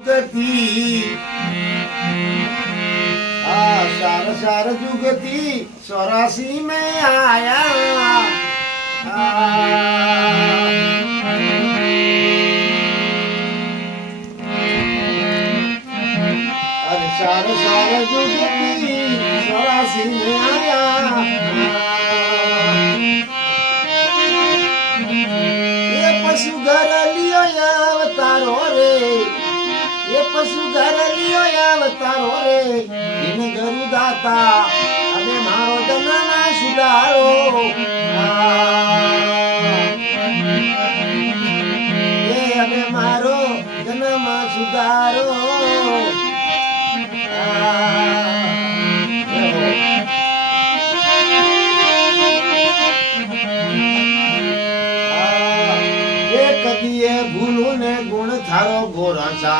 जुगती सार सार जुगती 84 में आया अरे सार सार जुगती 84 में आया ये पशु घर लियो अवतारो रे ये पशु घर लियो अवतारो रे इन गरु दाता अबे मारो जन्म सुधारो ये अबे मारो जन्म सुधारो ये कदी भूलू ने गुण थारो गोरा सा